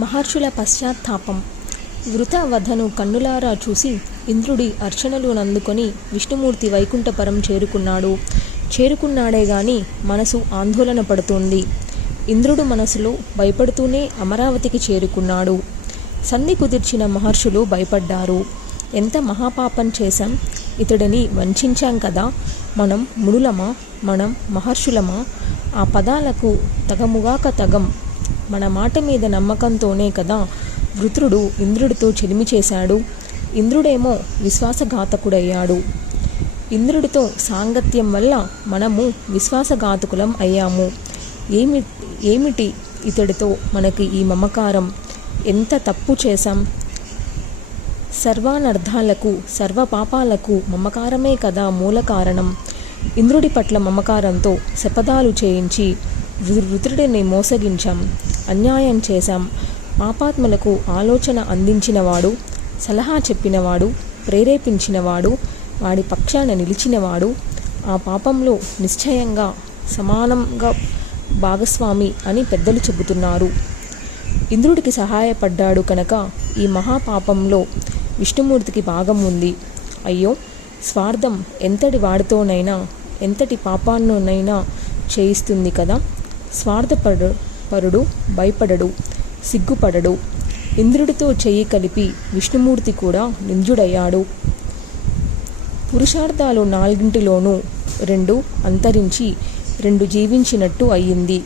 మహర్షుల పశ్చాత్తాపం. వృతవధను కన్నులారా చూసి ఇంద్రుడి అర్చనలు నందుకొని విష్ణుమూర్తి వైకుంఠపురం చేరుకున్నాడే గాని మనసు ఆందోళన పడుతోంది. ఇంద్రుడు మనసులో భయపడుతూనే అమరావతికి చేరుకున్నాడు. సంధి కుదిర్చిన మహర్షులు భయపడ్డారు. ఎంత మహాపాపం చేశాం, ఇతడిని వంచాం కదా, మనం మునులమా, మనం మహర్షులమా, ఆ పదాలకు తగముగాక తగం, మన మాట మీద నమ్మకంతోనే కదా వృత్రుడు ఇంద్రుడితో చెలిమి చేశాడు. ఇంద్రుడేమో విశ్వాసఘాతకుడయ్యాడు. ఇంద్రుడితో సాంగత్యం వల్ల మనము విశ్వాసఘాతకులం అయ్యాము. ఏమిటి ఇతడితో మనకి ఈ మమకారం? ఎంత తప్పు చేశాం? సర్వానర్థాలకు సర్వపాపాలకు మమకారమే కదా మూల కారణం. ఇంద్రుడి పట్ల మమకారంతో శపథాలు చేయించి వృత్రుడిని మోసగించాం, అన్యాయం చేశాం. పాపాత్మలకు ఆలోచన అందించినవాడు, సలహా చెప్పినవాడు, ప్రేరేపించినవాడు, వాడి పక్షాన నిలిచినవాడు ఆ పాపంలో నిశ్చయంగా సమానంగా భాగస్వామి అని పెద్దలు చెబుతున్నారు. ఇంద్రుడికి సహాయపడ్డాడు కనుక ఈ మహాపాపంలో విష్ణుమూర్తికి భాగం ఉంది. అయ్యో, స్వార్థం ఎంతటి వాడితోనైనా ఎంతటి పాపాన్నైనా చేయిస్తుంది కదా. స్వార్థపరుడు భయపడడు, సిగ్గుపడడు. ఇంద్రుడితో చెయ్యి కలిపి విష్ణుమూర్తి కూడా నింద్యుడయ్యాడు. పురుషార్థాలు 4 2 అంతరించి 2 జీవించినట్టు అయ్యింది.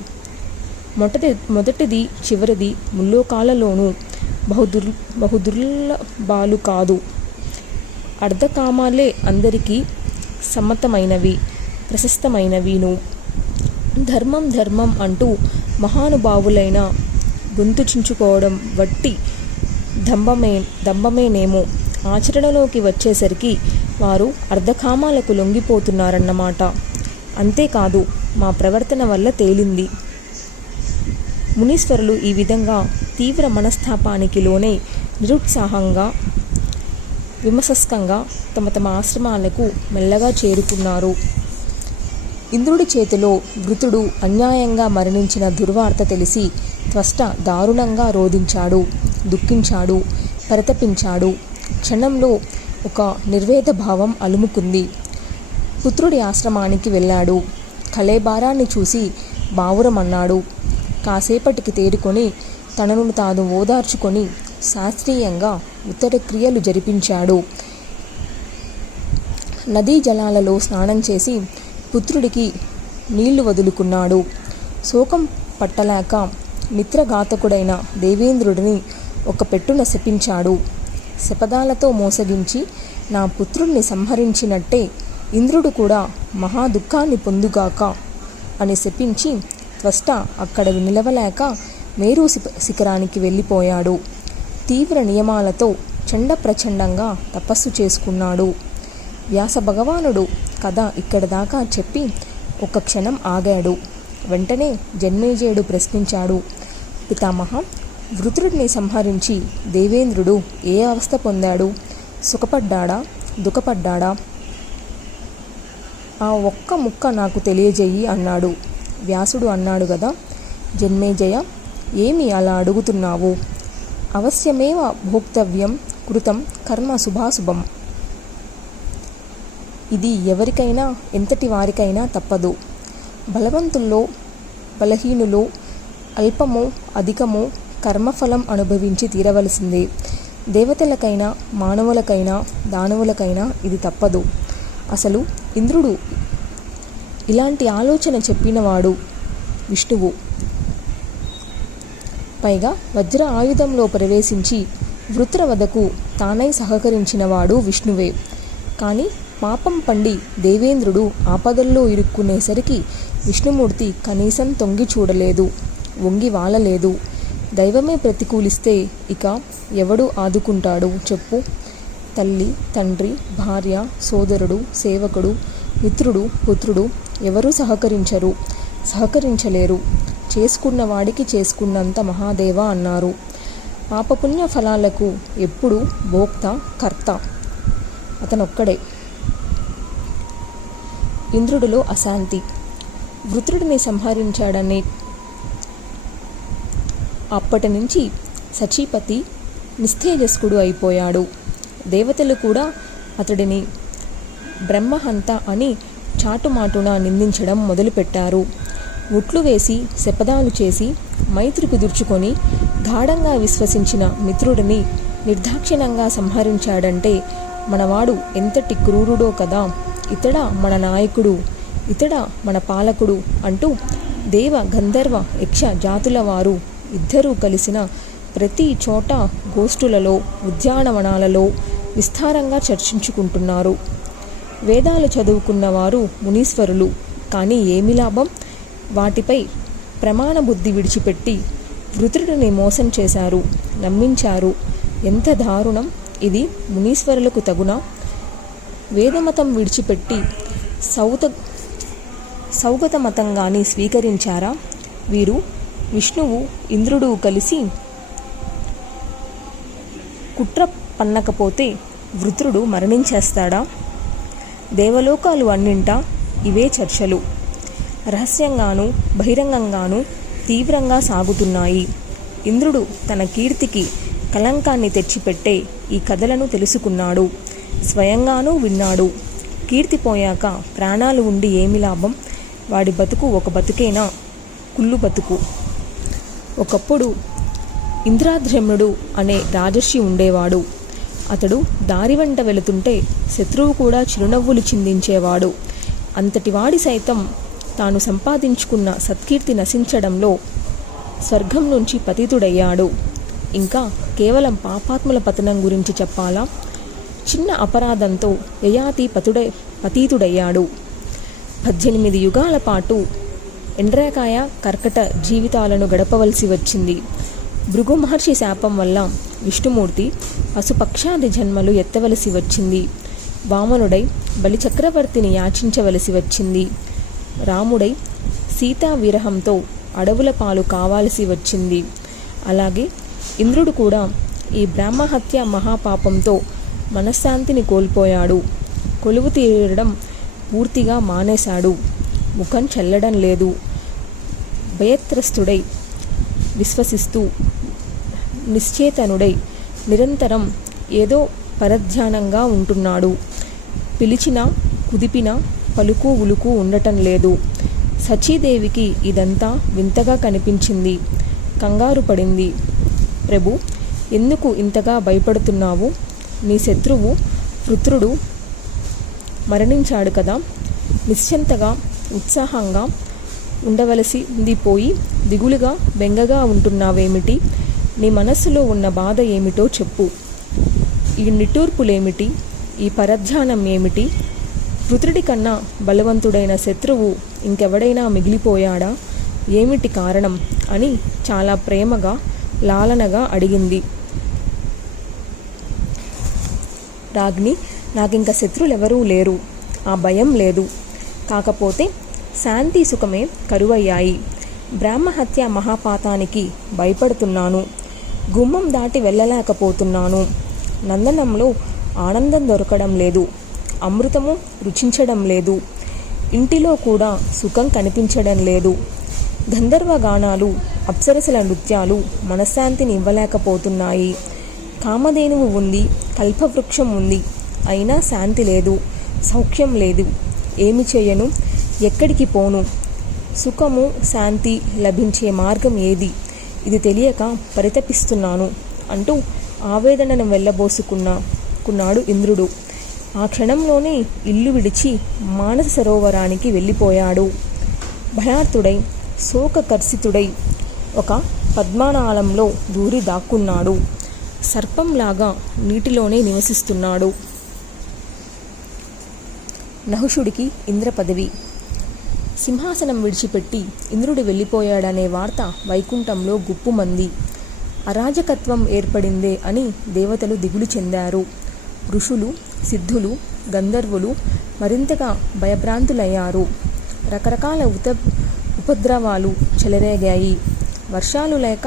మొదటిది చివరిది ముల్లోకాలలోనూ బహుదుర్లభాలు కాదు. అర్ధకామాలే అందరికీ సమ్మతమైనవి, ప్రశస్తమైనవిను. ధర్మం అంటూ మహానుభావులైన గొంతు చించుకోవడం వట్టి దంభమేనేమో. ఆచరణలోకి వచ్చేసరికి వారు అర్ధకామాలకు లొంగిపోతున్నారన్నమాట. అంతేకాదు, మా ప్రవర్తన వల్ల తేలింది. మునీశ్వరులు ఈ విధంగా తీవ్ర మనస్తాపానికి లోనై నిరుత్సాహంగా విమర్శస్కంగా తమ ఆశ్రమాలకు మెల్లగా చేరుకున్నారు. ఇంద్రుడి చేతిలో వృతుడు అన్యాయంగా మరణించిన దుర్వార్త తెలిసి త్వష్ట దారుణంగా రోధించాడు, దుఃఖించాడు, పరితపించాడు. క్షణంలో ఒక నిర్వేద భావం అలుముకుంది. పుత్రుడి ఆశ్రమానికి వెళ్ళాడు. కళేబారాన్ని చూసి బావురమన్నాడు. కాసేపటికి తేరుకొని తనను తాను ఓదార్చుకొని శాస్త్రీయంగా ఉత్తర క్రియలు జరిపించాడు. నదీ జలాలలో స్నానం చేసి పుత్రుడికి నీళ్లు వదులుకున్నాడు. శోకం పట్టలేక మిత్రఘాతకుడైన దేవేంద్రుడిని ఒక పెట్టున శపించాడు. శపథాలతో మోసగించి నా పుత్రుణ్ణి సంహరించినట్టే ఇంద్రుడు కూడా మహా దుఃఖాన్ని పొందుగాక అని శపించి త్వష్ట అక్కడ నిలవలేక మేరు శిఖరానికి వెళ్ళిపోయాడు. తీవ్ర నియమాలతో చండప్రచండంగా తపస్సు చేసుకున్నాడు. వ్యాస భగవానుడు కథ ఇక్కడ దాకా చెప్పి ఒక క్షణం ఆగాడు. వెంటనే జన్మేజయుడు ప్రశ్నించాడు, పితామహ, వృత్రుడిని సంహరించి దేవేంద్రుడు ఏ అవస్థ పొందాడు? సుఖపడ్డాడా, దుఃఖపడ్డాడా? ఆ ఒక్క ముక్క నాకు తెలియజేయి అన్నాడు. వ్యాసుడు అన్నాడు గదా, జన్మేజయ, ఏమి అలా అడుగుతున్నావు? అవశ్యమేవ భోక్తవ్యం కృతం కర్మ శుభాశుభం. ఇది ఎవరికైనా ఎంతటి వారికైనా తప్పదు. బలవంతుల్లో బలహీనులో అల్పమో అధికమో కర్మఫలం అనుభవించి తీరవలసిందే. దేవతలకైనా మానవులకైనా దానవులకైనా ఇది తప్పదు. అసలు ఇంద్రుడు ఇలాంటి ఆలోచన చెప్పినవాడు విష్ణువు. పైగా వజ్ర ఆయుధంలో ప్రవేశించి వృత్రవధకు తానై సహకరించినవాడు విష్ణువే. కానీ పాపం పండి దేవేంద్రుడు ఆపదల్లో ఇరుక్కునేసరికి విష్ణుమూర్తి కనీసం తొంగి చూడలేదు, వంగి వాలలేదు. దైవమే ప్రతికూలిస్తే ఇక ఎవడు ఆదుకుంటాడు చెప్పు? తల్లి, తండ్రి, భార్య, సోదరుడు, సేవకుడు, మిత్రుడు, పుత్రుడు ఎవరూ సహకరించలేరు. చేసుకున్నవాడికి చేసుకున్నంత మహాదేవ అన్నారు. పాపపుణ్య ఫలాలకు ఎప్పుడు భోక్త, కర్త అతనొక్కడే. ఇంద్రుడిలో అశాంతి. వృత్రుడిని సంహరించాడనే అప్పటి నుంచి సచీపతి నిస్తేజస్కుడు అయిపోయాడు. దేవతలు కూడా అతడిని బ్రహ్మహంత అని చాటుమాటున నిందించడం మొదలుపెట్టారు. ఉట్లు వేసి శపథాలు చేసి మైత్రి కుదుర్చుకొని గాఢంగా విశ్వసించిన మిత్రుడిని నిర్దాక్షిణ్యంగా సంహరించాడంటే మనవాడు ఎంతటి క్రూరుడో కదా. ఇతడా మన నాయకుడు, ఇతడా మన పాలకుడు అంటూ దేవ గంధర్వ యక్ష జాతుల వారు ఇద్దరూ కలిసిన ప్రతి చోట గోష్ఠులలో ఉద్యానవనాలలో విస్తారంగా చర్చించుకుంటున్నారు. వేదాలు చదువుకున్నవారు మునీశ్వరులు. కానీ ఏమి లాభం? వాటిపై ప్రమాణ బుద్ధి విడిచిపెట్టి వృత్రుడిని మోసం చేశారు, నమ్మించారు. ఎంత దారుణం! ఇది మునీశ్వరులకు తగునా? వేదమతం విడిచిపెట్టి సౌగత మతంగాని స్వీకరించారా వీరు? విష్ణువు ఇంద్రుడు కలిసి కుట్ర పన్నకపోతే వృత్రుడు మరణించేస్తాడా? దేవలోకాలు అన్నింటా ఇవే చర్చలు రహస్యంగానూ బహిరంగంగానూ తీవ్రంగా సాగుతున్నాయి. ఇంద్రుడు తన కీర్తికి కళంకాన్ని తెచ్చిపెట్టే ఈ కథలను తెలుసుకున్నాడు, స్వయంగానూ విన్నాడు. కీర్తి పోయాక ప్రాణాలు ఉండి ఏమి లాభం? వాడి బతుకు ఒక బతుకేనా? కుళ్ళు బతుకు. ఒకప్పుడు ఇంద్రాద్రమ్యుడు అనే రాజర్షి ఉండేవాడు. అతడు దారి వెంట వెళుతుంటే శత్రువు కూడా చిరునవ్వులు చిందించేవాడు. అంతటి వాడి సైతం తాను సంపాదించుకున్న సత్కీర్తి నశించడంలో స్వర్గం నుంచి పతితుడయ్యాడు. ఇంకా కేవలం పాపాత్ముల పతనం గురించి చెప్పాలా? చిన్న అపరాధంతో యయాతి పతీతుడయ్యాడు. 18 యుగాల పాటు ఎండ్రేకాయ కర్కట జీవితాలను గడపవలసి వచ్చింది. భృగు మహర్షి శాపం వల్ల విష్ణుమూర్తి పశుపక్షాది జన్మలు ఎత్తవలసి వచ్చింది. వామనుడై బలిచక్రవర్తిని యాచించవలసి వచ్చింది. రాముడై సీతా విరహంతో అడవుల పాలు కావాల్సి వచ్చింది. అలాగే ఇంద్రుడు కూడా ఈ బ్రహ్మహత్య మహాపాపంతో మనశ్శాంతిని కోల్పోయాడు. కొలువు తీరడం పూర్తిగా మానేశాడు. ముఖం చెల్లడం లేదు. భయత్రస్తుడై విశ్వసిస్తూ నిశ్చేతనుడై నిరంతరం ఏదో పరధ్యానంగా ఉంటున్నాడు. పిలిచినా కుదిపినా పలుకు ఉలుకు ఉండటం లేదు. సచీదేవికి ఇదంతా వింతగా కనిపించింది. కంగారు పడింది. ప్రభు, ఎందుకు ఇంతగా భయపడుతున్నావు? నీ శత్రువు వృత్రుడు మరణించాడు కదా. నిశ్చింతగా ఉత్సాహంగా ఉండవలసింది పోయి దిగులుగా బెంగగా ఉంటున్నావేమిటి? నీ మనస్సులో ఉన్న బాధ ఏమిటో చెప్పు. ఈ నిట్టూర్పులేమిటి? ఈ పరధ్యానం ఏమిటి? వృత్రుడి కన్నా బలవంతుడైన శత్రువు ఇంకెవడైనా మిగిలిపోయాడా? ఏమిటి కారణం అని చాలా ప్రేమగా లాలనగా అడిగింది. రాజ్ఞి, నాకింక శత్రులెవరూ లేరు. ఆ భయం లేదు. కాకపోతే శాంతి సుఖమే కరువయ్యాయి. బ్రహ్మహత్య మహాపాతానికి భయపడుతున్నాను. గుమ్మం దాటి వెళ్ళలేకపోతున్నాను. నందనంలో ఆనందం దొరకడం లేదు. అమృతము రుచించడం లేదు. ఇంటిలో కూడా సుఖం కనిపించడం లేదు. గంధర్వ గానాలు, అప్సరసల నృత్యాలు మనశ్శాంతిని ఇవ్వలేకపోతున్నాయి. కామధేనువు ఉంది, కల్పవృక్షం ఉంది, అయినా శాంతి లేదు, సౌఖ్యం లేదు. ఏమి చేయను? ఎక్కడికి పోను? సుఖము శాంతి లభించే మార్గం ఇది తెలియక పరితపిస్తున్నాను అంటూ ఆవేదనను వెళ్ళబోసుకున్నాడు ఇంద్రుడు. ఆ క్షణంలోనే ఇల్లు విడిచి మానస సరోవరానికి వెళ్ళిపోయాడు. భయార్తుడై శోకకర్షితుడై ఒక పద్మనాళంలో దూరి దాక్కున్నాడు. సర్పంలాగా నీటిలోనే నివసిస్తున్నాడు. నహుషుడికి ఇంద్ర పదవి. సింహాసనం విడిచిపెట్టి ఇంద్రుడు వెళ్ళిపోయాడనే వార్త వైకుంఠంలో గుప్పుమంది. అరాజకత్వం ఏర్పడిందే అని దేవతలు దిగులు చెందారు. ఋషులు, సిద్ధులు, గంధర్వులు మరింతగా భయభ్రాంతులయ్యారు. రకరకాల ఉపద్రవాలు చెలరేగాయి. వర్షాలు లేక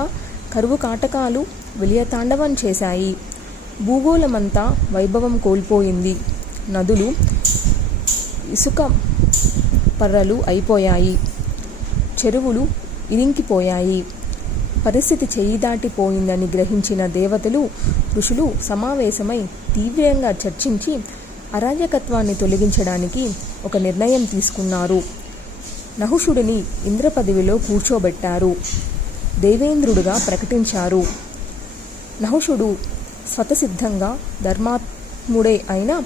కరువు కాటకాలు విలయతాండవం చేశాయి. భూగోళమంతా వైభవం కోల్పోయింది. నదులు ఇసుక పర్రలు అయిపోయాయి. చెరువులు ఇరింకిపోయాయి. పరిస్థితి చేయి దాటిపోయిందని గ్రహించిన దేవతలు ఋషులు సమావేశమై తీవ్రంగా చర్చించి అరాజకత్వాన్ని తొలగించడానికి ఒక నిర్ణయం తీసుకున్నారు. నహుషుడిని ఇంద్ర పదవిలో కూర్చోబెట్టారు. దేవేంద్రుడుగా ప్రకటించారు. నహుషుడు స్వతసిద్ధంగా ధర్మాత్ముడే అయినా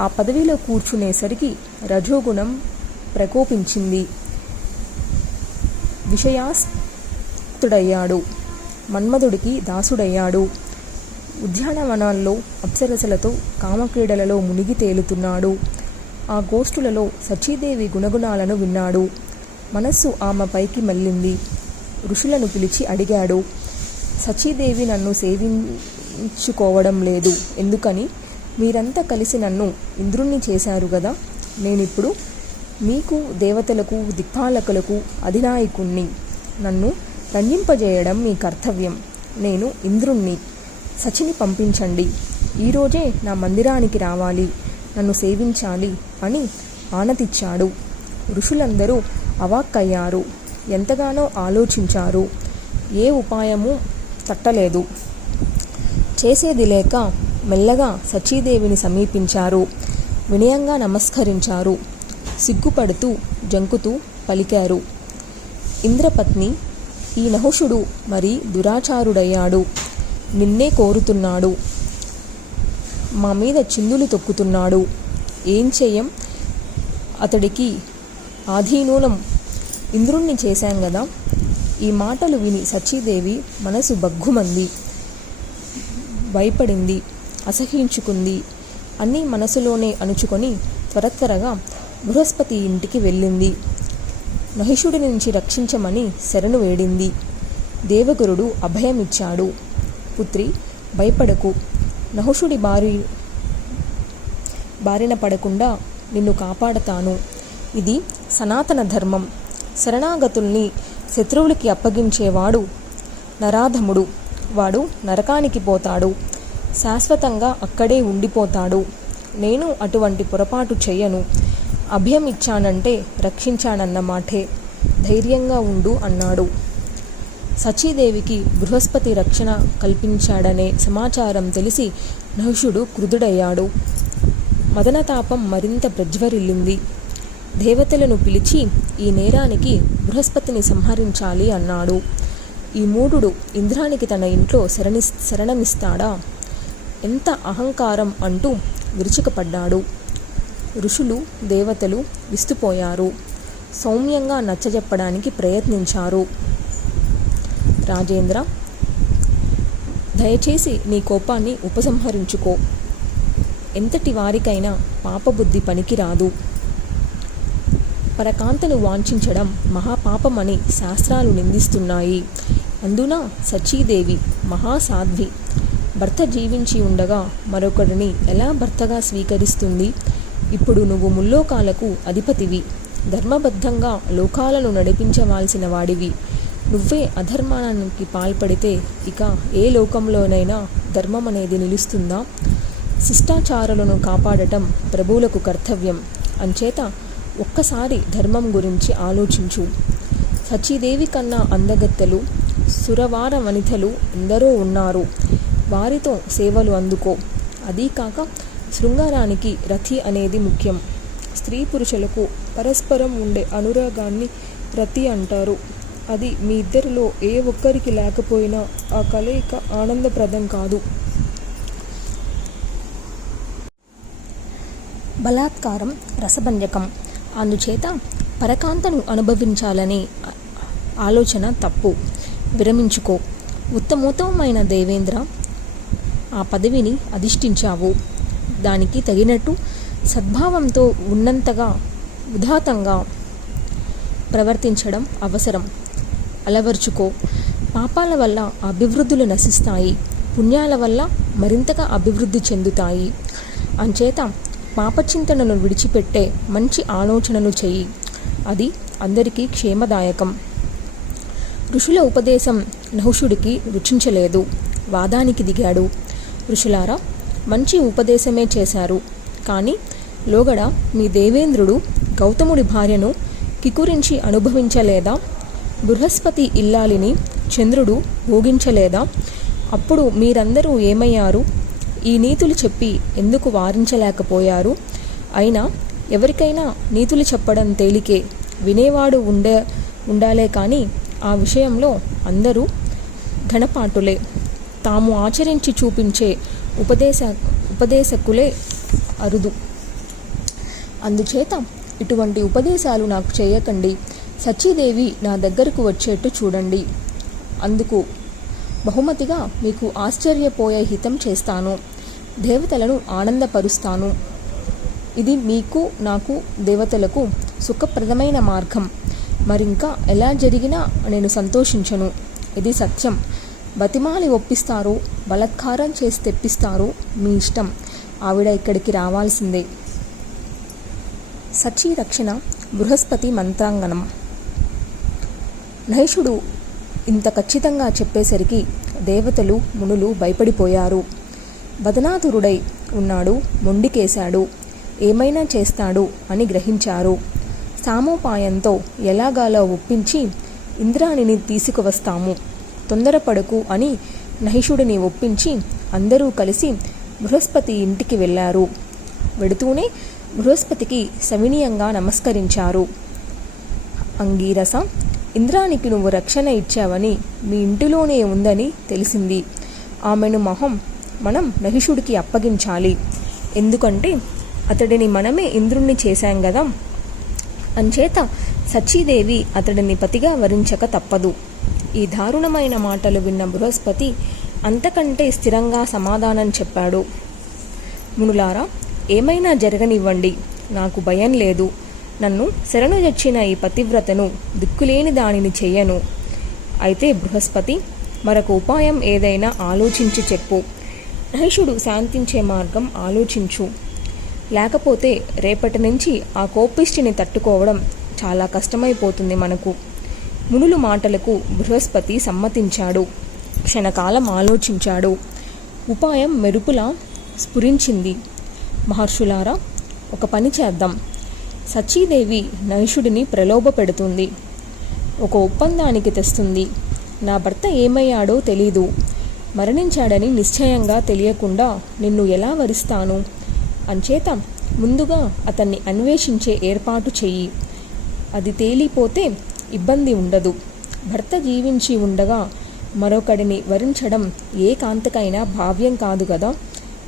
ఆ పదవిలో కూర్చునేసరికి రజోగుణం ప్రకోపించింది. విషయాస్తుడయ్యాడు. మన్మధుడికి దాసుడయ్యాడు. ఉద్యానవనాల్లో అప్సరసలతో కామక్రీడలలో మునిగి తేలుతున్నాడు. ఆ గోష్ఠులలో సచీదేవి గుణగుణాలను విన్నాడు. మనస్సు ఆమె పైకి మళ్ళింది. ఋషులను పిలిచి అడిగాడు, సచీదేవి నన్ను సేవించుకోవడం లేదు ఎందుకని? మీరంతా కలిసి నన్ను ఇంద్రుణ్ణి చేశారు గదా. నేనిప్పుడు మీకు దేవతలకు దిక్పాలకులకు అధినాయకుణ్ణి. నన్ను రంజింపజేయడం మీ కర్తవ్యం. నేను ఇంద్రుణ్ణి. సచిని పంపించండి. ఈరోజే నా మందిరానికి రావాలి, నన్ను సేవించాలి అని ఆనతిచ్చాడు. ఋషులందరూ అవాక్కయ్యారు. ఎంతగానో ఆలోచించారు. ఏ ఉపాయమూ తట్టలేదు. చేసేది లేక మెల్లగా సచీదేవిని సమీపించారు. వినయంగా నమస్కరించారు. సిగ్గుపడుతూ జంకుతూ పలికారు, ఇంద్రపత్ని, ఈ నహుషుడు మరి దురాచారుడయ్యాడు. నిన్నే కోరుతున్నాడు. మా మీద చిందులు తొక్కుతున్నాడు. ఏం చెయ్యం? అతడికి ఆధీనూనం ఇంద్రుణ్ణి చేశాం గదా. ఈ మాటలు విని సచీదేవి మనసు బగ్గుమంది. భయపడింది. అసహించుకుంది. అన్నీ మనసులోనే అణుచుకొని త్వరగా బృహస్పతి ఇంటికి వెళ్ళింది. నహిషుడి నుంచి రక్షించమని శరణు వేడింది. దేవగురుడు అభయమిచ్చాడు. పుత్రి, భయపడకు. నహుషుడి బారిన పడకుండా నిన్ను కాపాడతాను. ఇది సనాతన ధర్మం. శరణాగతుల్ని శత్రువులకి అప్పగించేవాడు నరాధముడు. వాడు నరకానికి పోతాడు. శాశ్వతంగా అక్కడే ఉండిపోతాడు. నేను అటువంటి పొరపాటు చెయ్యను. అభయం ఇచ్చానంటే రక్షించానన్న మాటే. ధైర్యంగా ఉండు అన్నాడు. సచీదేవికి బృహస్పతి రక్షణ కల్పించాడనే సమాచారం తెలిసి నహుషుడు క్రుధుడయ్యాడు. మదనతాపం మరింత ప్రజ్వరిల్లింది. దేవతలను పిలిచి ఈ నేరానికి బృహస్పతిని సంహరించాలి అన్నాడు. ఈ మూఢుడు ఇంద్రానికి తన ఇంట్లో శరణమిస్తాడా? ఎంత అహంకారం అంటూ విరుచుకపడ్డాడు. ఋషులు దేవతలు విస్తుపోయారు. సౌమ్యంగా నచ్చజెప్పడానికి ప్రయత్నించారు. రాజేంద్ర, దయచేసి నీ కోపాన్ని ఉపసంహరించుకో. ఎంతటి వారికైనా పాపబుద్ధి పనికిరాదు. పరకాంతను వాంఛించడం మహాపాపమని శాస్త్రాలు నిందిస్తున్నాయి. అందున సచీదేవి మహాసాధ్వి. భర్త జీవించి ఉండగా మరొకరిని ఎలా భర్తగా స్వీకరిస్తుంది? ఇప్పుడు నువ్వు ముల్లోకాలకు అధిపతివి. ధర్మబద్ధంగా లోకాలను నడిపించవలసిన వాడివి. నువ్వే అధర్మానికి పాల్పడితే ఇక ఏ లోకంలోనైనా ధర్మం అనేది నిలుస్తుందా? శిష్టాచారులను కాపాడటం ప్రభువులకు కర్తవ్యం. అంచేత ఒక్కసారి ధర్మం గురించి ఆలోచించు. సచీదేవి కన్నా అందగత్తెలు, సురవార వనితలు ఎందరో ఉన్నారు. వారితో సేవలు అందుకో. అదీ కాక శృంగారానికి రతి అనేది ముఖ్యం. స్త్రీ పురుషులకు పరస్పరం ఉండే అనురాగాన్ని రతి అంటారు. అది మీ ఇద్దరిలో ఏ ఒక్కరికి లేకపోయినా ఆ కలయిక ఆనందప్రదం కాదు. బలాత్కారం రసభంజకం. అందుచేత పరకాంతను అనుభవించాలనే ఆలోచన తప్పు. విరమించుకో. ఉత్తమోత్తమైన దేవేంద్ర, ఆ పదవిని అధిష్ఠించావు. దానికి తగినట్టు సద్భావంతో ఉన్నంతగా ఉదాత్తంగా ప్రవర్తించడం అవసరం. అలవర్చుకో. పాపాల వల్ల అభివృద్ధులు నశిస్తాయి. పుణ్యాల వల్ల మరింతగా అభివృద్ధి చెందుతాయి. అంచేత పాపచింతనను విడిచిపెట్టే మంచి ఆలోచనలు చెయ్యి. అది అందరికీ క్షేమదాయకం. ఋషుల ఉపదేశం నహుషుడికి రుచించలేదు. వాదానికి దిగాడు. ఋషులారా, మంచి ఉపదేశమే చేశారు. కానీ లోగడ మీ దేవేంద్రుడు గౌతముడి భార్యను కికురించి అనుభవించలేదా? బృహస్పతి ఇల్లాలిని చంద్రుడు భోగించలేదా? అప్పుడు మీరందరూ ఏమయ్యారు? ఈ నీతులు చెప్పి ఎందుకు వారించలేకపోయారు? అయినా ఎవరికైనా నీతులు చెప్పడం తేలికే, వినేవాడు ఉండాలే కానీ ఆ విషయంలో అందరూ ఘనపాటులే. తాము ఆచరించి చూపించే ఉపదేశకులే అరుదు. అందుచేత ఇటువంటి ఉపదేశాలు నాకు చేయకండి. సచీదేవి నా దగ్గరకు వచ్చేట్టు చూడండి. అందుకు బహుమతిగా మీకు ఆశ్చర్యపోయే హితం చేస్తాను. దేవతలను ఆనందపరుస్తాను. ఇది మీకు, నాకు, దేవతలకు సుఖప్రదమైన మార్గం. మరింకా ఎలా జరిగినా నేను సంతోషించను. ఇది సత్యం. బతిమాలి ఒప్పిస్తారు, బలత్కారం చేసి తెప్పిస్తారు, మీ ఇష్టం. ఆవిడ ఇక్కడికి రావాల్సిందే. సచీ రక్షణ బృహస్పతి మంత్రాంగణం. నహిషుడు ఇంత ఖచ్చితంగా చెప్పేసరికి దేవతలు, మునులు భయపడిపోయారు. బదనాతురుడై ఉన్నాడు, మొండికేశాడు, ఏమైనా చేస్తాడు అని గ్రహించారు. సామోపాయంతో ఎలాగాలో ఒప్పించి ఇంద్రాణిని తీసుకువస్తాము, తొందరపడకు అని నహిషుడిని ఒప్పించి అందరూ కలిసి బృహస్పతి ఇంటికి వెళ్ళారు. వెడుతూనే బృహస్పతికి సవినీయంగా నమస్కరించారు. అంగీరస, ఇంద్రానికి నువ్వు రక్షణ ఇచ్చావని మీ ఇంటిలోనే ఉందని తెలిసింది. ఆమెను మనం నహిషుడికి అప్పగించాలి. ఎందుకంటే అతడిని మనమే ఇంద్రుణ్ణి చేశాం గదా. అంచేత సచీదేవి అతడిని పతిగా వరించక తప్పదు. ఈ దారుణమైన మాటలు విన్న బృహస్పతి అంతకంటే స్థిరంగా సమాధానం చెప్పాడు. మునులారా, ఏమైనా జరగనివ్వండి, నాకు భయం లేదు. నన్ను శరణు తెచ్చిన ఈ పతివ్రతను దిక్కులేని దానిని చెయ్యను. అయితే బృహస్పతి, మరొక ఉపాయం ఏదైనా ఆలోచించి చెప్పు. నహిషుడు శాంతించే మార్గం ఆలోచించు. లేకపోతే రేపటి నుంచి ఆ కోపిష్టిని తట్టుకోవడం చాలా కష్టమైపోతుంది మనకు. మునులు మాటలకు బృహస్పతి సమ్మతించాడు. క్షణకాలం ఆలోచించాడు. ఉపాయం మెరుపులా స్ఫురించింది. మహర్షులారా, ఒక పని చేద్దాం. సచీదేవి నహిషుడిని ప్రలోభ పెడుతుంది, ఒక ఒప్పందానికి తెస్తుంది. నా భర్త ఏమయ్యాడో తెలీదు, మరణించాడని నిశ్చయంగా తెలియకుండా నిన్ను ఎలా వరిస్తాను? అంచేత ముందుగా అతన్ని అన్వేషించే ఏర్పాటు చెయ్యి. అది తేలిపోతే ఇబ్బంది ఉండదు. భర్త జీవించి ఉండగా మరొకడిని వరించడం ఏ కాంతకైనా భావ్యం కాదు కదా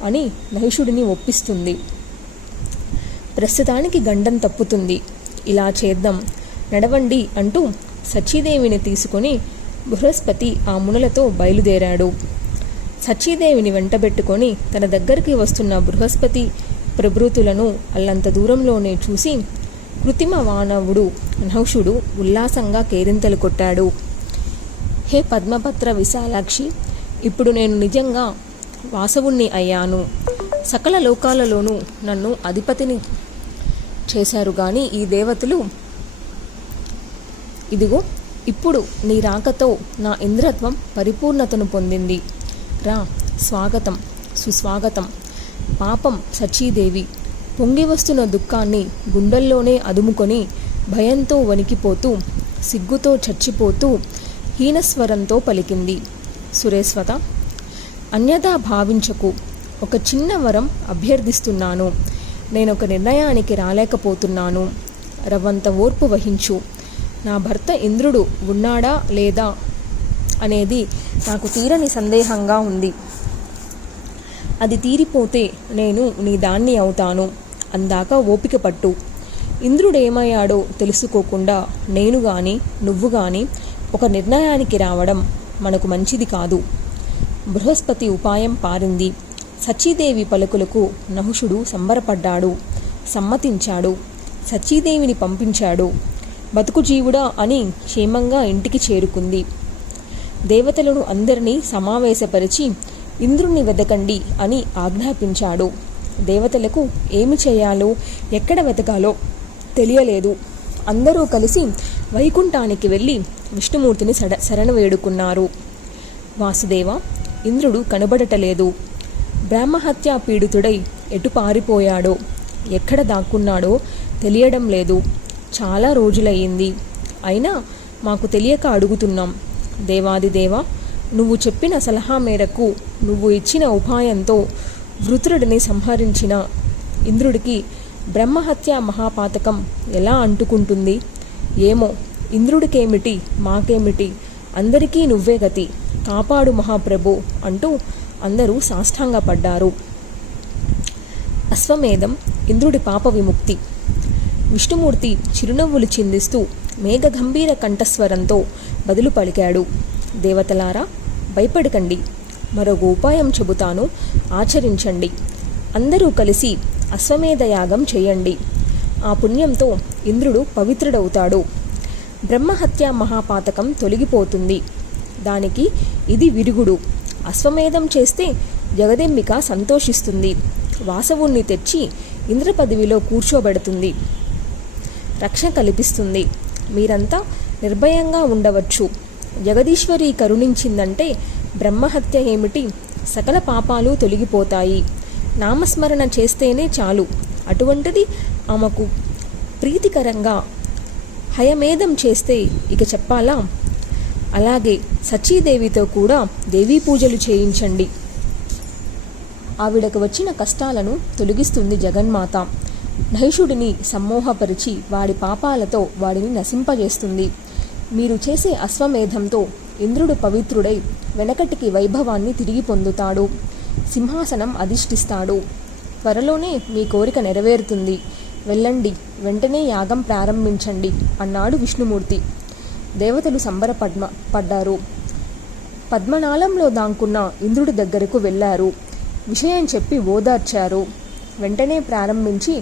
అని నహిషుడిని ఒప్పిస్తుంది. ప్రస్తుతానికి గండం తప్పుతుంది. ఇలా చేద్దాం, నడవండి అంటూ సచీదేవిని తీసుకొని బృహస్పతి ఆ మునులతో బయలుదేరాడు. సచీదేవిని వెంటబెట్టుకొని తన దగ్గరికి వస్తున్న బృహస్పతి ప్రభృతులను అల్లంత దూరంలోనే చూసి కృత్రిమ వానవుడు నహుషుడు ఉల్లాసంగా కేరింతలు కొట్టాడు. హే పద్మపత్ర విశాలాక్షి, ఇప్పుడు నేను నిజంగా వాసవుణ్ణి అయ్యాను. సకల లోకాలలోనూ నన్ను అధిపతిని చేశారు కానీ ఈ దేవతలు, ఇదిగో ఇప్పుడు నీ రాకతో నా ఇంద్రత్వం పరిపూర్ణతను పొందింది. రా, స్వాగతం, సుస్వాగతం. పాపం సచీదేవి పొంగి వస్తున్న దుఃఖాన్ని గుండెల్లోనే అదుముకొని భయంతో వణికిపోతూ, సిగ్గుతో చచ్చిపోతూ హీనస్వరంతో పలికింది. సురేశ్వత, అన్యథా భావించకు. ఒక చిన్న వరం అభ్యర్థిస్తున్నాను. నేనొక నిర్ణయానికి రాలేకపోతున్నాను. రవ్వంత ఓర్పు వహించు. నా భర్త ఇంద్రుడు ఉన్నాడా లేదా అనేది నాకు తీరని సందేహంగా ఉంది. అది తీరిపోతే నేను నీ దాన్ని అవుతాను. అందాక ఓపిక పట్టు. ఇంద్రుడేమయ్యాడో తెలుసుకోకుండా నేను గాని నువ్వు గాని ఒక నిర్ణయానికి రావడం మనకు మంచిది కాదు. బృహస్పతి ఉపాయం పారింది. సచీదేవి పలుకులకు నహుషుడు సంబరపడ్డాడు, సమ్మతించాడు. సచీదేవిని పంపించాడు. బతుకు జీవుడా అని క్షేమంగా ఇంటికి చేరుకుంది. దేవతలను అందరినీ సమావేశపరిచి ఇంద్రుణ్ణి వెతకండి అని ఆజ్ఞాపించాడు. దేవతలకు ఏమి చేయాలో, ఎక్కడ వెతకాలో తెలియలేదు. అందరూ కలిసి వైకుంఠానికి వెళ్ళి విష్ణుమూర్తిని శరణు వేడుకున్నారు. వాసుదేవ, ఇంద్రుడు కనబడటలేదు. బ్రహ్మహత్యా పీడితుడై ఎటు పారిపోయాడో, ఎక్కడ దాక్కున్నాడో తెలియడం లేదు. చాలా రోజులయ్యింది. అయినా మాకు తెలియక అడుగుతున్నాం. దేవాదిదేవ, నువ్వు చెప్పిన సలహా మేరకు, నువ్వు ఇచ్చిన ఉపాయంతో వృత్రుడిని సంహరించిన ఇంద్రుడికి బ్రహ్మహత్య మహాపాతకం ఎలా అంటుకుంటుంది? ఏమో, ఇంద్రుడికేమిటి, మాకేమిటి, అందరికీ నువ్వే గతి, కాపాడు మహాప్రభు అంటూ అందరూ సాష్టాంగపడ్డారు. అశ్వమేధం ఇంద్రుడి పాప విముక్తి. విష్ణుమూర్తి చిరునవ్వులు చిందిస్తూ మేఘగంభీర కంఠస్వరంతో బదులు పలికాడు. దేవతలారా, భయపడకండి, మరొక ఉపాయం చెబుతాను, ఆచరించండి. అందరూ కలిసి అశ్వమేధ యాగం చేయండి. ఆ పుణ్యంతో ఇంద్రుడు పవిత్రుడవుతాడు. బ్రహ్మహత్య మహాపాతకం తొలగిపోతుంది. దానికి ఇది విరుగుడు. అశ్వమేధం చేస్తే జగదెంబిక సంతోషిస్తుంది. వాసవుణ్ణి తెచ్చి ఇంద్ర పదవిలో కూర్చోబెడుతుంది. రక్షణ కల్పిస్తుంది. మీరంతా నిర్భయంగా ఉండవచ్చు. జగదీశ్వరి కరుణించిందంటే బ్రహ్మహత్య ఏమిటి, సకల పాపాలు తొలగిపోతాయి. నామస్మరణ చేస్తేనే చాలు. అటువంటిది ఆమెకు ప్రీతికరంగా హయమేధం చేస్తే ఇక చెప్పాలా? అలాగే సచీదేవితో కూడా దేవీ పూజలు చేయించండి. ఆవిడకు వచ్చిన కష్టాలను తొలగిస్తుంది జగన్మాత. నహిషుడిని సమ్మోహపరిచి వాడి పాపాలతో వాడిని నశింపజేస్తుంది. మీరు చేసే అశ్వమేధంతో ఇంద్రుడు పవిత్రుడై వెనకటికి వైభవాన్ని తిరిగి పొందుతాడు. సింహాసనం అధిష్ఠిస్తాడు. త్వరలోనే మీ కోరిక నెరవేరుతుంది. వెళ్ళండి, వెంటనే యాగం ప్రారంభించండి అన్నాడు విష్ణుమూర్తి. దేవతలు పడ్డారు. పద్మనాళంలో దాంకున్న ఇంద్రుడి దగ్గరకు వెళ్ళారు. విషయం చెప్పి ఓదార్చారు. వెంటనే ప్రారంభించి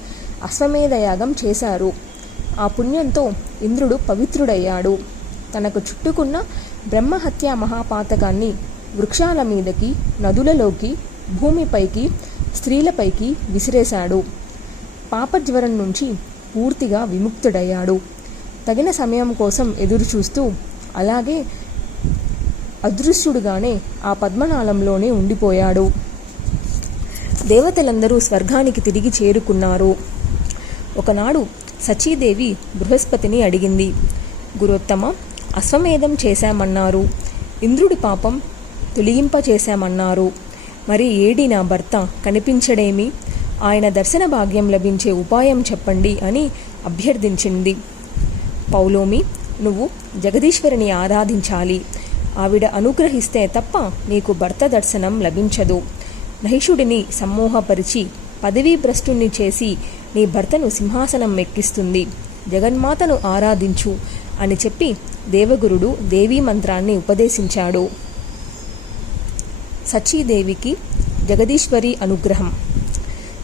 అశ్వమేధ యాగం చేశారు. ఆ పుణ్యంతో ఇంద్రుడు పవిత్రుడయ్యాడు. తనకు చుట్టుకున్న బ్రహ్మహత్య మహాపాతకాన్ని వృక్షాల మీదకి, నదులలోకి, భూమిపైకి, స్త్రీలపైకి విసిరేశాడు. పాపజ్వరం నుంచి పూర్తిగా విముక్తుడయ్యాడు. తగిన సమయం కోసం ఎదురుచూస్తూ అలాగే అదృశ్యుడుగానే ఆ పద్మనాళంలోనే ఉండిపోయాడు. దేవతలందరూ స్వర్గానికి తిరిగి చేరుకున్నారు. ఒకనాడు సచీదేవి బృహస్పతిని అడిగింది, గురోత్తమ, అశ్వమేధం చేశామన్నారు, ఇంద్రుడి పాపం తొలగింపచేశామన్నారు, మరి ఏడి నా భర్త కనిపించడేమి? ఆయన దర్శన భాగ్యం లభించే ఉపాయం చెప్పండి అని అభ్యర్థించింది. పౌలోమి, నువ్వు జగదీశ్వరిని ఆరాధించాలి. ఆవిడ అనుగ్రహిస్తే తప్ప నీకు భర్త దర్శనం లభించదు. నహిషుడిని సమ్మోహపరిచి పదవీ భ్రష్టుణ్ణి చేసి నీ భర్తను సింహాసనం ఎక్కిస్తుంది. జగన్మాతను ఆరాధించు అని చెప్పి దేవగురుడు దేవీ మంత్రాన్ని ఉపదేశించాడు. సచీదేవికి జగదీశ్వరి అనుగ్రహం.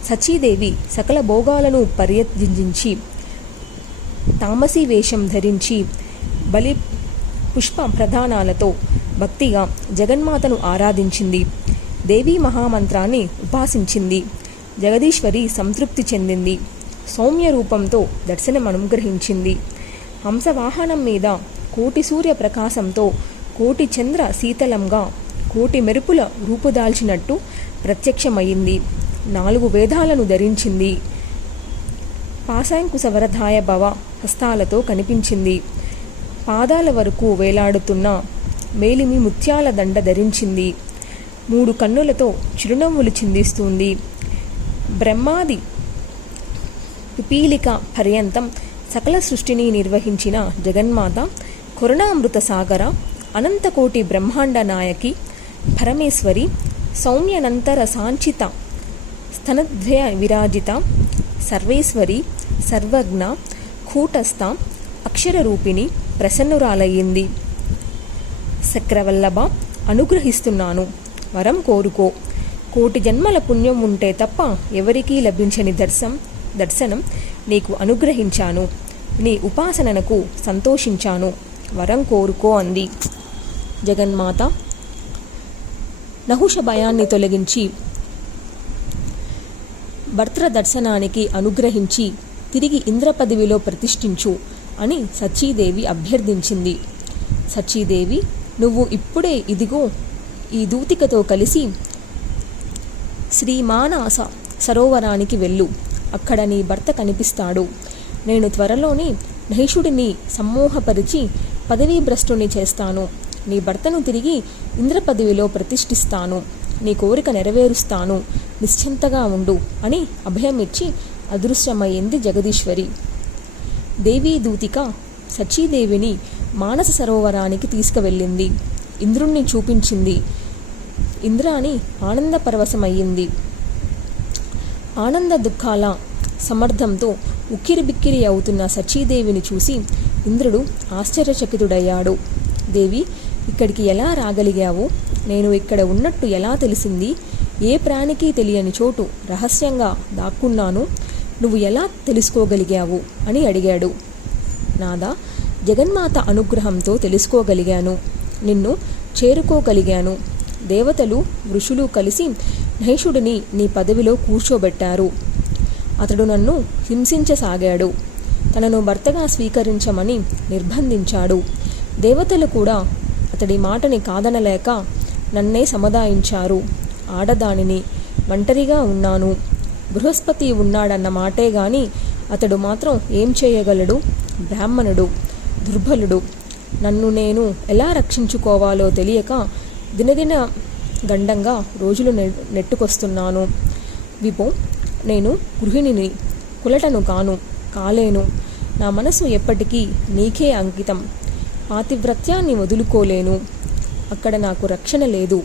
సచీదేవి సకల భోగాలను పరిత్యజించి తామసీ వేషం ధరించి బలి పుష్ప ప్రధానాలతో భక్తిగా జగన్మాతను ఆరాధించింది. దేవీ మహామంత్రాన్ని ఉపాసించింది. జగదీశ్వరి సంతృప్తి చెందింది. సౌమ్య రూపంతో దర్శనం అనుగ్రహించింది. హంసవాహనం మీద కోటి సూర్య ప్రకాశంతో కోటి చంద్ర శీతలంగా కోటి మెరుపుల రూపుదాల్చినట్టు ప్రత్యక్షమయ్యింది. 4 వేదాలను ధరించింది. పాశాంకుశవరధాయ భవ హస్తాలతో కనిపించింది. పాదాల వరకు వేలాడుతున్న మేలిమి ముత్యాల దండ ధరించింది. 3 కన్నులతో చిరునవ్వులు చిందిస్తుంది. బ్రహ్మాది పిపీలిక పర్యంతం సకల సృష్టిని నిర్వహించిన జగన్మాత, కరుణామృత సాగర, అనంతకోటి బ్రహ్మాండ నాయకి, పరమేశ్వరి, సౌమ్యనంతర సాంచిత స్తనద్వయ విరాజిత, సర్వేశ్వరి, సర్వజ్ఞ, కూటస్థ, అక్షరరూపిణి ప్రసన్నురాలయ్యింది. చక్రవల్లభ, అనుగ్రహిస్తున్నాను, వరం కోరుకో. కోటి జన్మల పుణ్యం ఉంటే తప్ప ఎవరికీ లభించని దర్శనం నీకు అనుగ్రహించాను. నీ ఉపాసనకు సంతోషించాను, వరం కోరుకో అంది. జగన్మాత నహుష భయాన్ని తొలగించి భర్తృ దర్శనానికి అనుగ్రహించి తిరిగి ఇంద్రపదవిలో ప్రతిష్ఠించు అని సచీదేవి అభ్యర్థించింది. సచీదేవి, నువ్వు ఇప్పుడే ఇదిగో ఈ దూతికతో కలిసి శ్రీమానస సరోవరానికి వెళ్ళు. అక్కడ నీ భర్త కనిపిస్తాడు. నేను త్వరలోనే నహిషుడిని సమ్మోహపరిచి పదవీ భ్రష్టుని చేస్తాను. నీ భర్తను తిరిగి ఇంద్రపదవిలో ప్రతిష్ఠిస్తాను, నీ కోరిక నెరవేరుస్తాను, నిశ్చింతగా ఉండు అని అభయం ఇచ్చి అదృశ్యమైంది జగదీశ్వరి. దేవీ దూతిక సచీదేవిని మానస సరోవరానికి తీసుకువెళ్ళింది. ఇంద్రుణ్ణి చూపించింది. ఇంద్రాణి ఆనంద పరవశమయ్యింది. ఆనంద దుఃఖాల సమర్థంతో ఉక్కిరిబిక్కిరి అవుతున్న సచీదేవిని చూసి ఇంద్రుడు ఆశ్చర్యచకితుడయ్యాడు. దేవి, ఇక్కడికి ఎలా రాగలిగావు? నేను ఇక్కడ ఉన్నట్టు ఎలా తెలిసింది? ఏ ప్రాణికి తెలియని చోటు రహస్యంగా దాక్కున్నాను, నువ్వు ఎలా తెలుసుకోగలిగావు అని అడిగాడు. నాదా, జగన్మాత అనుగ్రహంతో తెలుసుకోగలిగాను, నిన్ను చేరుకోగలిగాను. దేవతలు ఋషులు కలిసి నహిషుడిని నీ పదవిలో కూర్చోబెట్టారు. అతడు నన్ను హింసించసాగాడు. తనను భర్తగా స్వీకరించమని నిర్బంధించాడు. దేవతలు కూడా అతడి మాటని కాదనలేక నన్నే సముదాయించారు. ఆడదానిని, ఒంటరిగా ఉన్నాను. బృహస్పతి ఉన్నాడన్న మాటే గాని అతడు మాత్రం ఏం చేయగలడు? బ్రాహ్మణుడు, దుర్బలుడు. నన్ను నేను ఎలా రక్షించుకోవాలో తెలియక దినదిన గండంగా రోజులు నెట్టుకొస్తున్నాను. విపో, నేను గృహిణిని, కులటను కాలేను. నా మనసు ఎప్పటికీ నీకే అంకితం. పాతివ్రత్యాన్ని వదులుకోలేను. అక్కడ నాకు రక్షణ లేదు.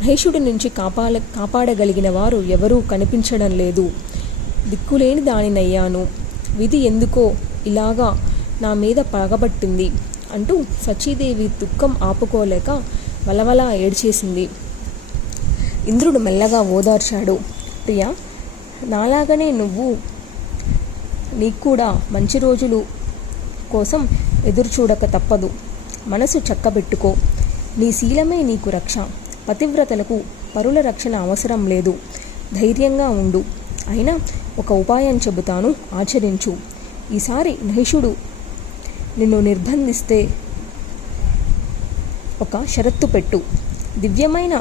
నహిషుడి నుంచి కాపాడగలిగిన వారు ఎవరూ కనిపించడం లేదు. దిక్కులేని దానినయ్యాను. విధి ఎందుకో ఇలాగా నా మీద పగబట్టింది అంటూ సచీదేవి దుఃఖం ఆపుకోలేక వలవలా ఏడ్చేసింది. ఇంద్రుడు మెల్లగా ఓదార్చాడు. ప్రియా, నాలాగనే నీకు కూడా మంచి రోజులు కోసం ఎదురుచూడక తప్పదు. మనసు చక్కబెట్టుకో. నీ శీలమే నీకు రక్ష. పతివ్రతలకు పరుల రక్షణ అవసరం లేదు. ధైర్యంగా ఉండు. అయినా ఒక ఉపాయం చెబుతాను, ఆచరించు. ఈసారి నహిషుడు నిన్ను నిర్బంధిస్తే ఒక షరత్తు పెట్టు. దివ్యమైన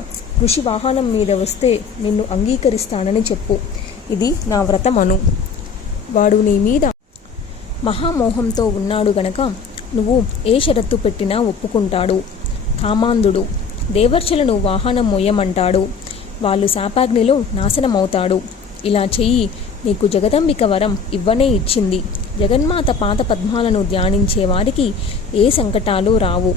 ఋషి వాహనం మీద వస్తే నిన్ను అంగీకరిస్తానని చెప్పు. ఇది నా వ్రతమను. వాడు నీ మీద మహామోహంతో ఉన్నాడు గనక నువ్వు ఏ షరత్తు పెట్టినా ఒప్పుకుంటాడు. కామాంధుడు. దేవర్షులను వాహనం మొయ్యమంటాడు. వాళ్ళు శాపాగ్నిలో నాశనమవుతాడు. ఇలా చెయ్యి, నీకు జగదంబిక వరం ఇవ్వనే ఇచ్చింది. జగన్మాత పాద పద్మాలను ధ్యానించే వారికి ఏ సంకటాలు రావు,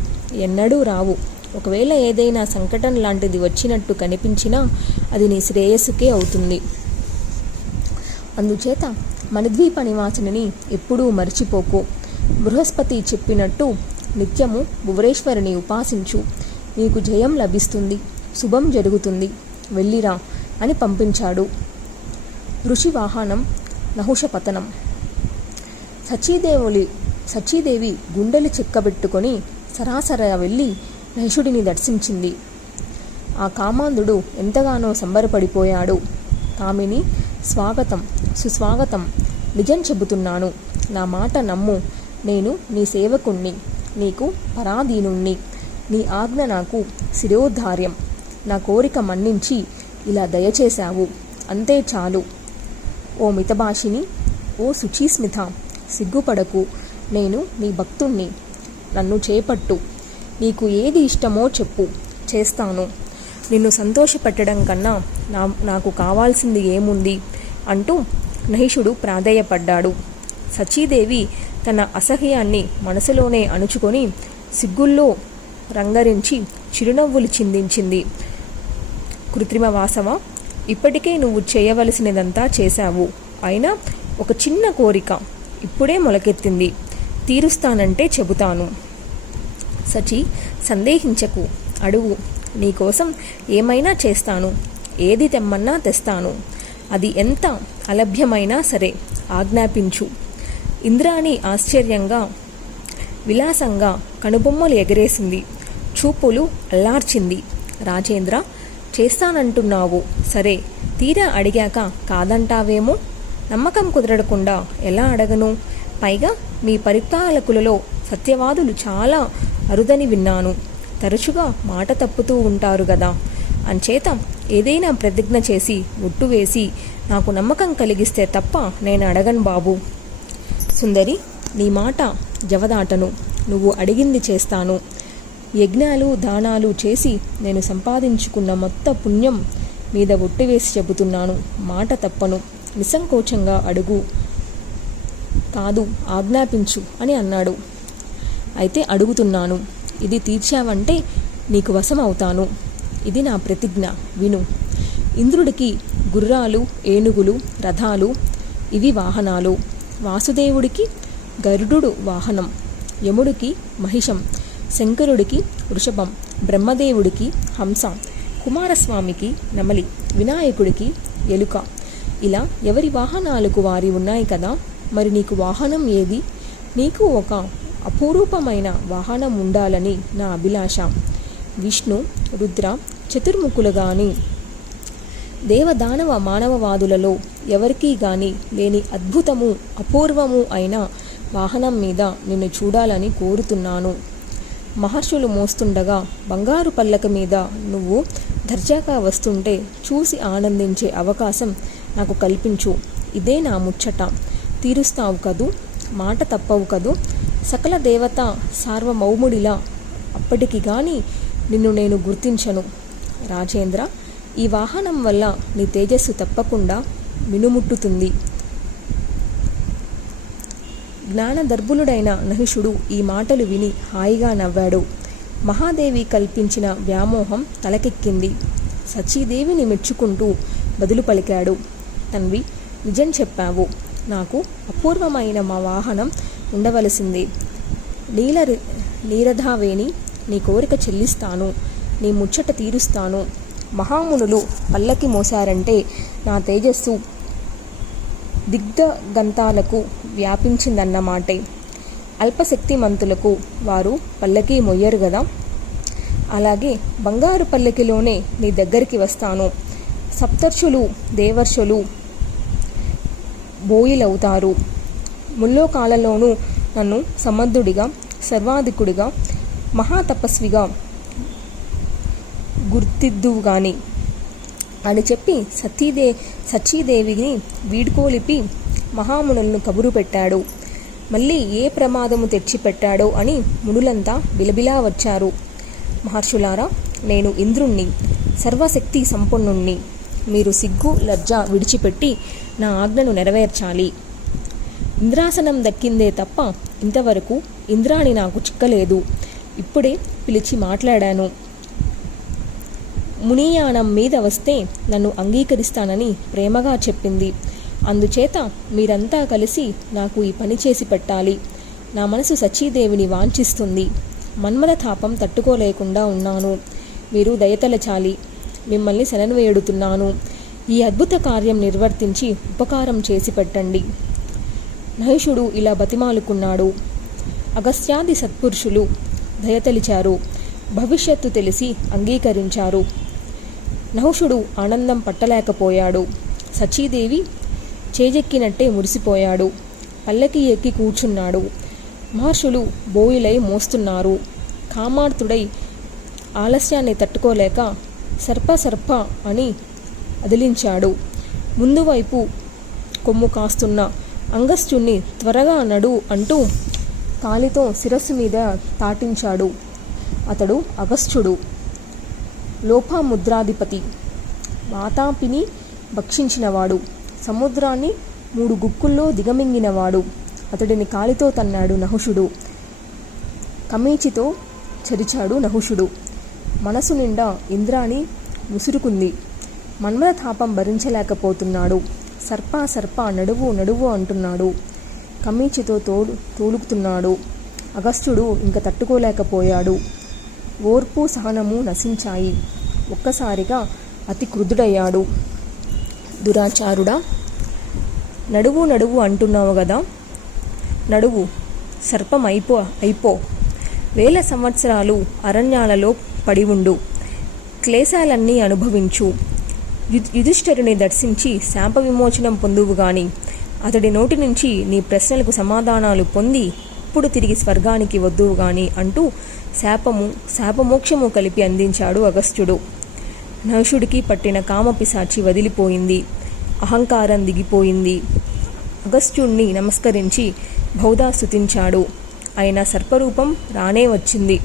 ఎన్నడూ రావు. ఒకవేళ ఏదైనా సంకటం లాంటిది వచ్చినట్టు కనిపించినా అది నీ శ్రేయస్సుకే అవుతుంది. అందుచేత మణిద్వీప నివాసిని ఎప్పుడూ మర్చిపోకు. బృహస్పతి చెప్పినట్టు నిత్యము భువనేశ్వరిని ఉపాసించు. నీకు జయం లభిస్తుంది, శుభం జరుగుతుంది. వెళ్ళిరా అని పంపించాడు. ఋషి వాహనం నహుషపతనం. సచీదేవి గుండెలు చెక్కబెట్టుకొని సరాసరా వెళ్ళి నహిషుడిని దర్శించింది. ఆ కామాంధుడు ఎంతగానో సంబరపడిపోయాడు. కామిని, స్వాగతం, సుస్వాగతం. నిజం చెబుతున్నాను, నా మాట నమ్ము. నేను నీ సేవకుణ్ణి, నీకు పరాధీనుణ్ణి. నీ ఆజ్ఞ నాకు శిరోధార్యం. నా కోరిక మన్నించి ఇలా దయచేశావు, అంతే చాలు. ఓ మితభాషిని, ఓ శుచీస్మిత, సిగ్గుపడకు. నేను నీ భక్తుణ్ణి. నన్ను చేపట్టు. నీకు ఏది ఇష్టమో చెప్పు, చేస్తాను. నిన్ను సంతోషపెట్టడం కన్నా నాకు కావాల్సింది ఏముంది అంటూ నహిషుడు ప్రాధేయపడ్డాడు. సచీదేవి తన అసహ్యాన్ని మనసులోనే అణుచుకొని సిగ్గుల్లో రంగరించి చిరునవ్వులు చిందించింది. కృత్రిమ వాసవ, ఇప్పటికే నువ్వు చేయవలసినదంతా చేశావు. అయినా ఒక చిన్న కోరిక ఇప్పుడే మొలకెత్తింది. తీరుస్తానంటే చెబుతాను. సచి, సందేహించకు, అడుగు. నీకోసం ఏమైనా చేస్తాను. ఏది తెమ్మన్నా తెస్తాను. అది ఎంత అలభ్యమైనా సరే ఆజ్ఞాపించు. ఇంద్రాణి ఆశ్చర్యంగా విలాసంగా కనుబొమ్మలు ఎగరేసింది. చూపులు అల్లార్చింది. రాజేంద్ర, చేస్తానంటున్నావు, సరే. తీరా అడిగాక కాదంటావేమో. నమ్మకం కుదరకుండా ఎలా అడగను? పైగా మీ పరిపాలకులలో సత్యవాదులు చాలా అరుదని విన్నాను. తరచుగా మాట తప్పుతూ ఉంటారు గదా. అంచేత ఏదైనా ప్రతిజ్ఞ చేసి ఒట్టు వేసి నాకు నమ్మకం కలిగిస్తే తప్ప నేను అడగను బాబు. సుందరి, నీ మాట జవదాటను. నువ్వు అడిగింది చేస్తాను. యజ్ఞాలు దానాలు చేసి నేను సంపాదించుకున్న మొత్తం పుణ్యం మీద ఒట్టివేసి చెబుతున్నాను. మాట తప్పను. నిస్సంకోచంగా అడుగు. కాదు, ఆజ్ఞాపించు అని అన్నాడు. అయితే అడుగుతున్నాను. ఇది తీర్చావంటే నీకు వశం అవుతాను. ఇది నా ప్రతిజ్ఞ, విను. ఇంద్రుడికి గుర్రాలు, ఏనుగులు, రథాలు ఇవి వాహనాలు. వాసుదేవుడికి గరుడు వాహనం, యముడికి మహిషం, శంకరుడికి వృషభం, బ్రహ్మదేవుడికి హంస, కుమారస్వామికి నెమలి, వినాయకుడికి ఎలుక. ఇలా ఎవరి వాహనాలకు వారి ఉన్నాయి కదా. మరి నీకు వాహనం ఏది? నీకు ఒక అపురూపమైన వాహనం ఉండాలని నా అభిలాష. విష్ణు, రుద్ర, చతుర్ముఖులుగాని దేవదానవ మానవవాదులలో ఎవరికీ గాని లేని అద్భుతము, అపూర్వము అయిన వాహనం మీద నిన్ను చూడాలని కోరుతున్నాను. మహర్షులు మోస్తుండగా బంగారు పల్లక మీద నువ్వు దర్జాగా వస్తుంటే చూసి ఆనందించే అవకాశం నాకు కల్పించు. ఇదే నా ముచ్చట. తీరుస్తావు కదూ? మాట తప్పవు కదూ? సకల దేవత సార్వభౌముడిలా అప్పటికి గాని నిన్ను నేను గుర్తించను. రాజేంద్ర, ఈ వాహనం వల్ల నీ తేజస్సు తప్పకుండా మినుముట్టుతుంది. జ్ఞానదర్భులుడైన నహిషుడు ఈ మాటలు విని హాయిగా నవ్వాడు. మహాదేవి కల్పించిన వ్యామోహం తలకెక్కింది. సచీదేవిని మెచ్చుకుంటూ బదులు పలికాడు. తన్వి, నిజం చెప్పావు. నాకు అపూర్వమైన మా వాహనం ఉండవలసిందే. నీరధావేణి, నీ కోరిక చెల్లిస్తాను. నీ ముచ్చట తీరుస్తాను. మహామునులు పల్లకి మోశారంటే నా తేజస్సు దిగ్ధగంతాలకు వ్యాపించిందన్నమాటే. అల్పశక్తిమంతులకు వారు పల్లకి మొయ్యరు గదా. అలాగే బంగారు పల్లకిలోనే నీ దగ్గరికి వస్తాను. సప్తర్షులు, దేవర్షులు బోయిలవుతారు. ముల్లోకాలలోనూ నన్ను సమర్థుడిగా, సర్వాధికుడిగా, మహాతపస్విగా గుర్తిద్దువుగాని అని చెప్పి సచీదేవిని వీడ్కోలిపి మహామునులను కబురు పెట్టాడు. మళ్ళీ ఏ ప్రమాదము తెచ్చిపెట్టాడో అని మునులంతా బిలబిలా వచ్చారు. మహర్షులారా, నేను ఇంద్రుణ్ణి, సర్వశక్తి సంపన్నుణ్ణి. మీరు సిగ్గు లజ్జ విడిచిపెట్టి నా ఆజ్ఞను నెరవేర్చాలి. ఇంద్రాసనం దక్కిందే తప్ప ఇంతవరకు ఇంద్రాణి నాకు చిక్కలేదు. ఇప్పుడే పిలిచి మాట్లాడాను. మునియానం మీద వస్తే నన్ను అంగీకరిస్తానని ప్రేమగా చెప్పింది. అందుచేత మీరంతా కలిసి నాకు ఈ పని చేసి పెట్టాలి. నా మనసు సచీదేవిని వాంఛిస్తుంది. మన్మథ తాపం తట్టుకోలేకుండా ఉన్నాను. మీరు దయతలచాలి. మిమ్మల్ని శరణువేడుతున్నాను. ఈ అద్భుత కార్యం నిర్వర్తించి ఉపకారం చేసి పెట్టండి. నహిషుడు ఇలా బతిమాలుకున్నాడు. అగస్త్యాది సత్పురుషులు దయతలిచారు. భవిష్యత్తు తెలిసి అంగీకరించారు. నహుషుడు ఆనందం పట్టలేకపోయాడు. సచీదేవి చేజెక్కినట్టే మురిసిపోయాడు. పల్లకి ఎక్కి కూర్చున్నాడు. మహర్షులు బోయిలై మోస్తున్నారు. కామార్తుడై ఆలస్యాన్ని తట్టుకోలేక సర్ప అని అదిలించాడు. ముందువైపు కొమ్ము కాస్తున్న అంగస్త్యుణ్ణి త్వరగా నడు అంటూ కాలితో శిరస్సు మీద తాటించాడు. అతడు అగస్త్యుడు, లోపాముద్రాధిపతి, వాతాపిని భక్షించినవాడు, సముద్రాన్ని 3 గుక్కుల్లో దిగమింగినవాడు. అతడిని కాలితో తన్నాడు నహుషుడు. కమీచితో చరిచాడు నహుషుడు. మనసు నిండా ఇంద్రాణి ముసురుకుంది. మన్మథ తాపం భరించలేకపోతున్నాడు. సర్ప నడువు అంటున్నాడు. కమీచితో తోలుకుతున్నాడు. అగస్త్యుడు ఇంక తట్టుకోలేకపోయాడు. ఓర్పు సహనము నశించాయి. ఒక్కసారిగా అతి క్రుద్ధుడయ్యాడు. దురాచారుడా, నడువు అంటున్నావు గదా. నడువు, సర్పం అయిపో. 1000 సంవత్సరాలు అరణ్యాలలో పడి ఉండు. క్లేశాలన్నీ అనుభవించు. యుధిష్ఠిరుని దర్శించి శాప విమోచనం పొందువుగాని అతడి నోటి నుంచి నీ ప్రశ్నలకు సమాధానాలు పొంది ఇప్పుడు తిరిగి స్వర్గానికి వద్దువుగాని అంటూ శాపమోక్షము కలిపి అందించాడు అగస్త్యుడు. నహుషుడికి పట్టిన కామపిశాచి వదిలిపోయింది. అహంకారం దిగిపోయింది. అగస్త్యుణ్ణి నమస్కరించి బహుదా స్తుతించాడు. ఆయన సర్పరూపం రానే వచ్చింది.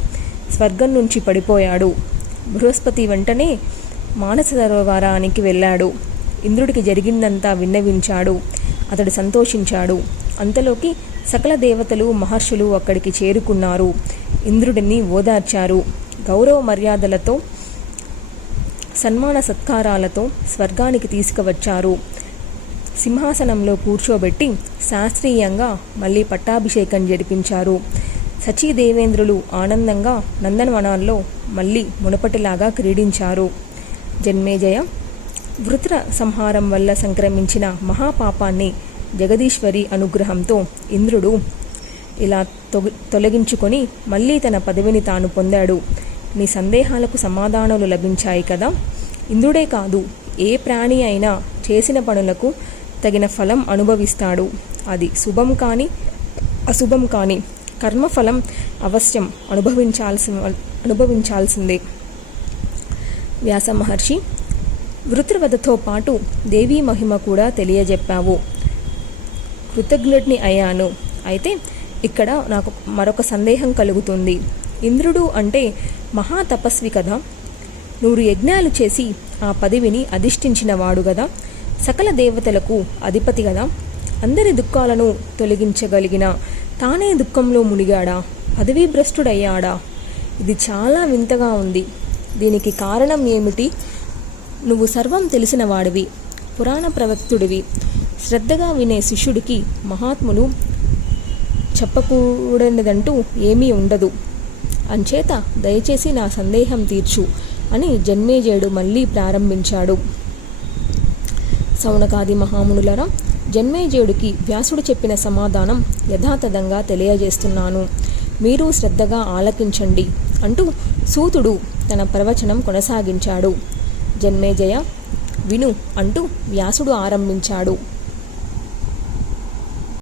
స్వర్గం నుంచి పడిపోయాడు. బృహస్పతి వెంటనే మానస సరోవరానికి వెళ్ళాడు. ఇంద్రుడికి జరిగిందంతా విన్నవించాడు. అతడు సంతోషించాడు. అంతలోకి సకల దేవతలు మహర్షులు అక్కడికి చేరుకున్నారు. ఇంద్రుడిని ఓదార్చారు. గౌరవ మర్యాదలతో సన్మాన సత్కారాలతో స్వర్గానికి తీసుకువచ్చారు. సింహాసనంలో కూర్చోబెట్టి శాస్త్రీయంగా మళ్ళీ పట్టాభిషేకం జరిపించారు. సచీదేవేంద్రులు ఆనందంగా నందనవనాల్లో మళ్ళీ మునపటిలాగా క్రీడించారు. జన్మేజయ, వృత్ర సంహారం వల్ల సంక్రమించిన మహాపాపాన్ని జగదీశ్వరి అనుగ్రహంతో ఇంద్రుడు ఇలా తొలగించుకొని మళ్ళీ తన పదవిని తాను పొందాడు. నీ సందేహాలకు సమాధానాలు లభించాయి కదా. ఇంద్రుడే కాదు, ఏ ప్రాణి అయినా చేసిన పనులకు తగిన ఫలం అనుభవిస్తాడు. అది శుభం కానీ అశుభం కానీ కర్మఫలం అవశ్యం అనుభవించాల్సిందే. వ్యాస మహర్షి, వృత్రవధతో పాటు దేవీ మహిమ కూడా తెలియజెప్పావు. కృతజ్ఞుడిని అయ్యాను. అయితే ఇక్కడ నాకు మరొక సందేహం కలుగుతుంది. ఇంద్రుడు అంటే మహాతపస్వి కదా. 100 యజ్ఞాలు చేసి ఆ పదవిని అధిష్ఠించినవాడు కదా. సకల దేవతలకు అధిపతి కదా. అందరి దుఃఖాలను తొలగించగలిగిన తానే దుఃఖంలో మునిగాడా? పదవీభ్రష్టుడయ్యాడా? ఇది చాలా వింతగా ఉంది. దీనికి కారణం ఏమిటి? నువ్వు సర్వం తెలిసిన వాడివి, పురాణ ప్రవక్తుడివి. శ్రద్ధగా వినే శిష్యుడికి మహాత్ములు చెప్పకూడనిదంటూ ఏమీ ఉండదు. అంచేత దయచేసి నా సందేహం తీర్చు అని జన్మేజయుడు మళ్ళీ ప్రారంభించాడు. సౌనకాది మహామునులరా, జన్మేజయుడికి వ్యాసుడు చెప్పిన సమాధానం యథాతథంగా తెలియజేస్తున్నాను. మీరు శ్రద్ధగా ఆలకించండి అంటూ సూతుడు తన ప్రవచనం కొనసాగించాడు. జన్మేజయ, విను అంటూ వ్యాసుడు ఆరంభించాడు.